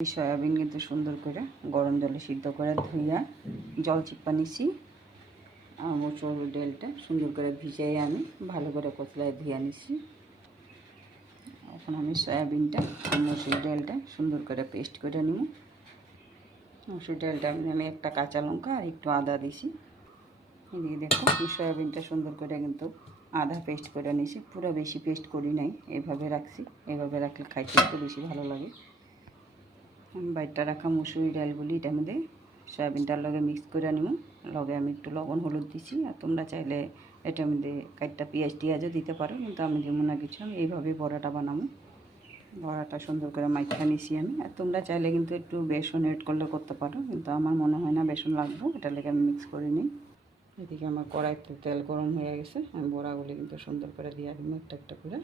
Soybean কিন্তু সুন্দর করে গরম জলে সিদ্ধ করে ধুইয়া জল চিপা নিছি। মসুর ডালটা সুন্দর করে ভিজিয়ে আমি ভালো করে কচলায় ধুয়ে নিছি। এখন আমি সয়াবিনটা মসুর ডালটা সুন্দর করে পেস্ট করে নিব। মসুর ডালটা আমি একটা কাঁচা লঙ্কা আর একটু আদা দিছি। এদিকে দেখো সয়াবিনটা সুন্দর করে কিন্তু আদা পেস্ট করে নিছি, পুরো বেশি পেস্ট করি নাই, এইভাবে রাখছি। এইভাবে রাখলে খাইতে একটু বেশি ভালো লাগে। বাইরটা রাখা মুসুরি ডালগুলি এটার মধ্যে সয়াবিনটার লগে মিক্স করে নিব। লগে আমি একটু লবণ হলুদ দিছি। আর তোমরা চাইলে এটার মধ্যে কাইটটা পেঁয়াজও দিতে পারো, কিন্তু আমি যেমন না কিছু আমি এইভাবেই বড়াটা বানাবো। বড়াটা সুন্দর করে মাইখা নিছি আমি। আর তোমরা চাইলে কিন্তু একটু বেসন এড করলে করতে পারো, কিন্তু আমার মনে হয় না বেসন লাগবে, এটার লেগে আমি মিক্স করে নিই। এদিকে আমার কড়াইতে তেল গরম হয়ে গেছে। আমি বড়াগুলি কিন্তু সুন্দর করে দিয়ে দিব একটা একটা করে।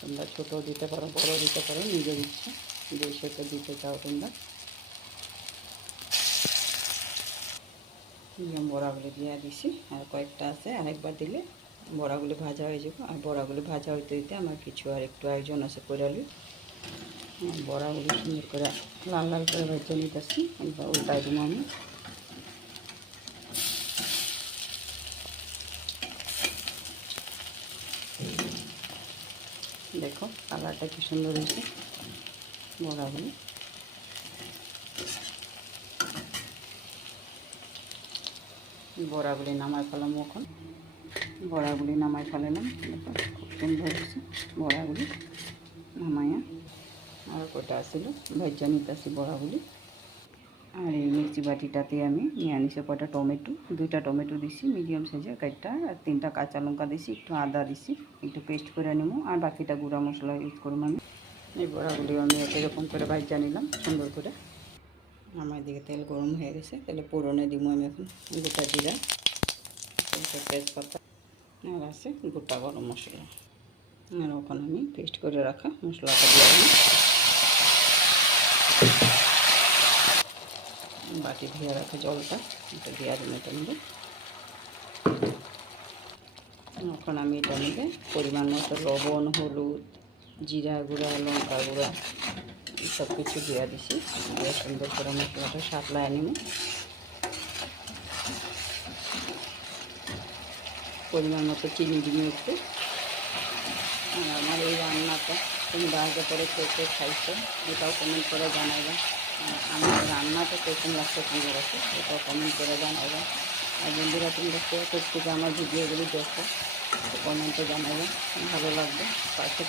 তোমরা ছোটো দিতে পারো, বড় দিতে পারো, নিজের ইচ্ছা যে সেটা দিতে চাও তোমরা। বড়াগুলি দিয়ে দিছি, আর কয়েকটা আছে, আরেকবার দিলে বড়াগুলি ভাজা হয়ে যাবে। আর বড়াগুলি ভাজা হইতে হইতে আমার কিছু আর একটু আয়োজন আছে করালি। বড়াগুলি সুন্দর করে লাল লাল করে ভেজে নিতেছি। এবার উল্টাই দিব আমি। দেখো কালারটা কি সুন্দর হয়েছে বড়াগুলি। বড়াগুলি নামাই ফেলাম এখন। বড়াগুলি নামাই ফেলালাম। খুব সুন্দর হয়েছে বড়াগুলি নামাইয়া। আর কটা আসছিল ভেজা নিতেছি বড়াগুলি। আর এই মির্চি বাটিটাতে আমি নিয়ে আনিছি কটা টমেটো, 2টা টমেটো দিছি মিডিয়াম সাইজের কাইটটা, আর 3টা কাঁচা লঙ্কা দিছি, একটু আদা দিছি, একটু পেস্ট করে নেব। আর বাকিটা গুঁড়া মশলা ইউজ করবো আমি। এই বড়াগুলিও আমি এরকম করে ভাজা নিলাম সুন্দর করে। আমার দিকে তেল গরম হয়ে গেছে, তাহলে পোড়নে দিব আমি এখন গোটা জিরা, তেজপাতা, আর আছে গোটা গরম মশলা। আর ওখানে আমি পেস্ট করে রাখা মশলাটা দিয়ে দিই। বাটি ধুয়ে রাখা জলটা এটা দিয়ে দিন এটার মধ্যে। এখন আমি এটার মধ্যে পরিমাণ মতো লবণ, হলুদ, জিরা গুঁড়া, লঙ্কা গুঁড়া সব কিছু দিয়ে দিছি। দিয়ে সুন্দর করে মশলাটা সাতলায় নিব। পরিমাণ মতো চিনি দিব একটু। আর আমার এই রান্নাটা তোমরা আগে পরে কে খাইছো এটাও কমেন্ট করে জানাইবা। আমার রান্নাটা কেরকম লাগছে তোমাদের কাছে এটাও কমেন্ট করে জানাইবা। আর বন্ধুরা তোমরা কে থেকে আমার ভিডিওগুলি দেখো কমেন্টে জানাইবা, ভালো লাগবে। পাশে